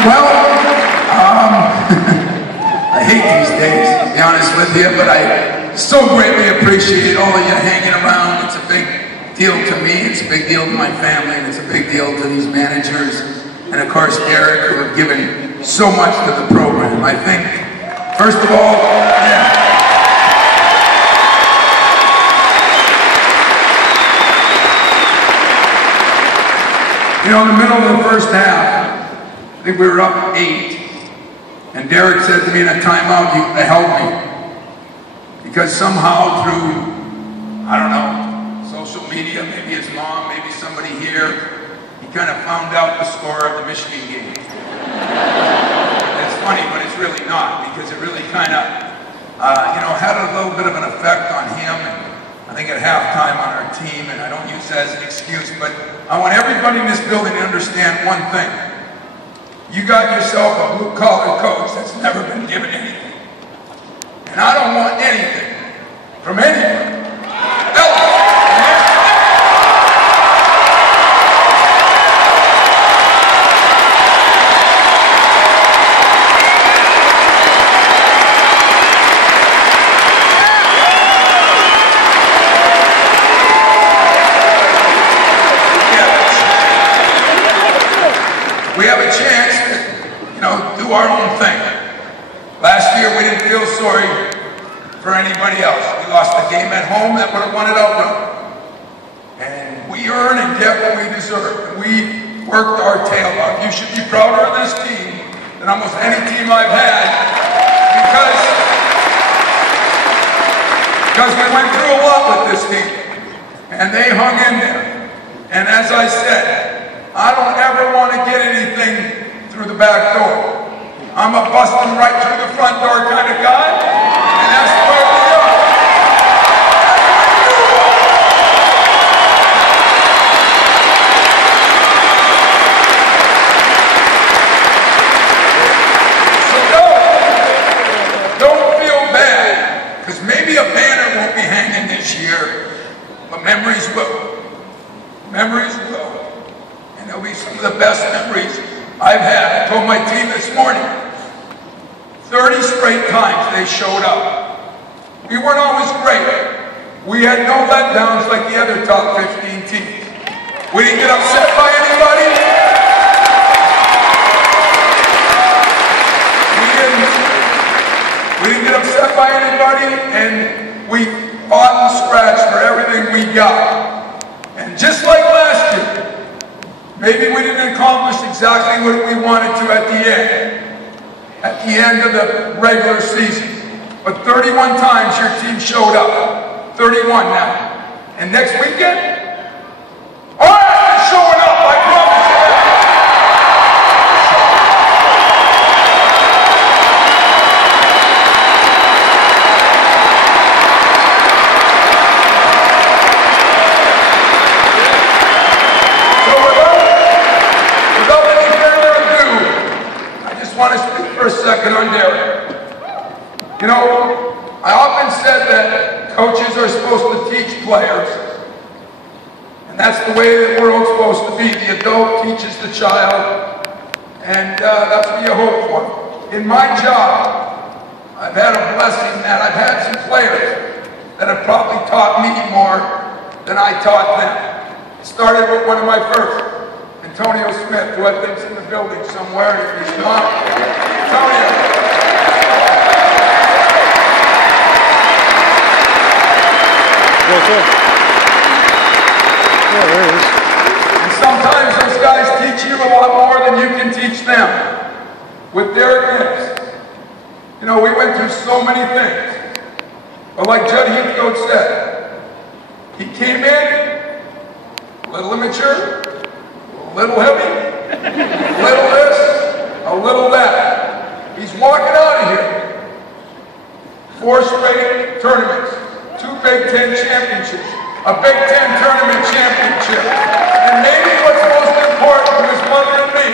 Well, I hate these days, to be honest with you, but I so greatly appreciate all of you hanging around. It's a big deal to me, it's a big deal to my family, and it's a big deal to these managers, and of course Eric, who have given so much to the program. I think, first of all, you know, in the middle of the first half, I think we were up 8, and Derek said to me in a timeout, "You help me," because somehow through, I don't know, social media, maybe his mom, maybe somebody here, he kind of found out the score of the Michigan game. It's funny, but it's really not, because it really kind of, you know, had a little bit of an effect on him, and I think at halftime on our team, and I don't use that as an excuse, but I want everybody in this building to understand one thing. You got yourself a blue-collar coach that's never been given anything. And I don't want anything from anyone else. We have a chance to, you know, do our own thing. Last year we didn't feel sorry for anybody else. We lost the game at home that would have won it outright. And we earn and get what we deserve. And we worked our tail off. You should be prouder of this team than almost any team I've had, because we went through a lot with this team. And they hung in there. And as I said, I don't ever want to get anything through the back door. I'm a bust them right through the front door kind of guy, and that's the way we are. So don't feel bad, because maybe a banner won't be hanging this year, but memories will. Memories will. They'll be some of the best memories I've had. I told my team this morning, 30 straight times they showed up. We weren't always great. We had no letdowns like the other top 15 teams. We didn't get upset by anybody. We didn't get upset by anybody, and we fought and scratched for everything we got. And just like last year, maybe we didn't accomplish exactly what we wanted to at the end of the regular season. But 31 times your team showed up. 31 now. And next weekend, our ass is showing up, I promise you. I want to speak for a second on Derek. You know, I often said that coaches are supposed to teach players, and that's the way the world's supposed to be. The adult teaches the child, and that's what you hope for. In my job, I've had a blessing that I've had some players that have probably taught me more than I taught them. It started with one of my first, Antonio Smith, who I think's in the building somewhere. If he's not, Antonio. There he is. And sometimes those guys teach you a lot more than you can teach them. With Derek Nix, you know, we went through so many things. But like Judd Heathcote said, he came in a little immature, a little heavy, a little this, a little that. He's walking out of here. 4 straight tournaments, 2 Big Ten championships, a Big Ten tournament championship, and maybe what's most important to his mother and me,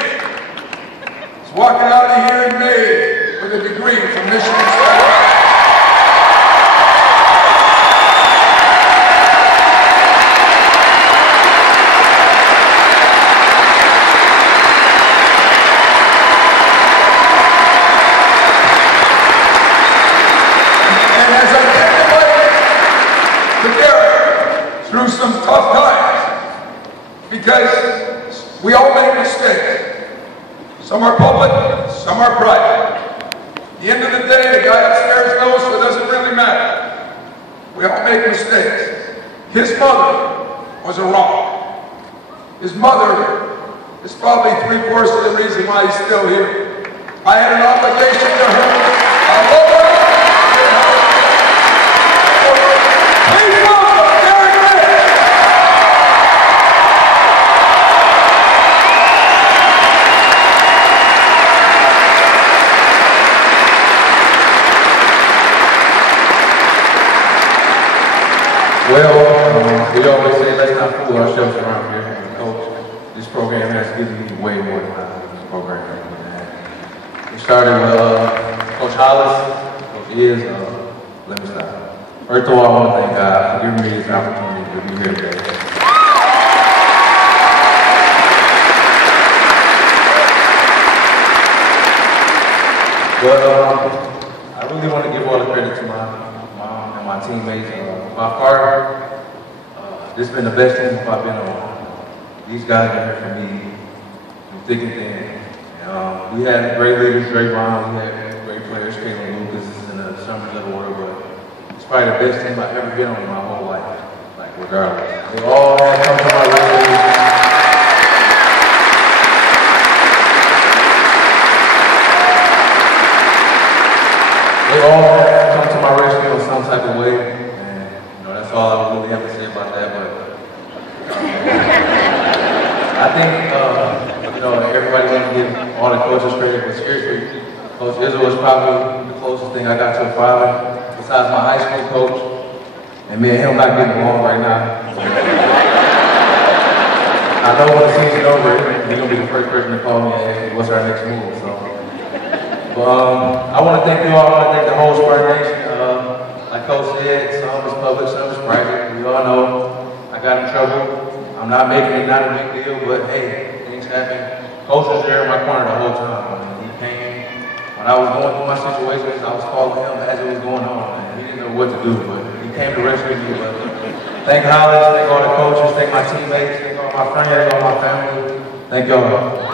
he's walking out of here in May with a degree from Michigan State. because we all make mistakes. Some are public, some are private. At the end of the day, the guy upstairs knows, so it doesn't really matter. We all make mistakes. His mother was a rock. His mother is probably 3/4 of the reason why he's still here. I had an obligation to her. I love her. Please welcome Derek Rich. Well, we always say let's not fool ourselves around here. And Coach, this program has given me way more than I think this program has. It started with Coach Hollis, Coach Izzo. Let me stop. First of all, I want to thank God for giving me this opportunity to be here today. But I really want to give all the credit to my mom and my teammates. My father, this has been the best team I've been on. These guys are here for me through thick and thin. We had great leaders, great Ron, we had great players, Caitlin Lucas in the summer little world, but it's probably the best team I've ever been on in my whole life, like regardless. They all had come to my rescue. They all have come to my rescue in some type of way. That's all I really have to say about that, but I think, everybody wants to give all the coaches credit, but seriously, Coach Izzo was probably the closest thing I got to a father, besides my high school coach, and me and him not getting along right now. I know when the season's over, he's going to be the first person to call me and ask me what's our next move, so. But I want to thank you all, I want to thank the whole Spartan Nation. Like Coach said, some is public, some is private. We all know I got in trouble. I'm not making it not a big deal, but hey, things happen. Coach was there in my corner the whole time. He came, when I was going through my situations, I was calling him as it was going on. And he didn't know what to do, but he came to rescue me. But thank Hollis, thank all the coaches, thank my teammates, thank all my friends, all my family. Thank y'all.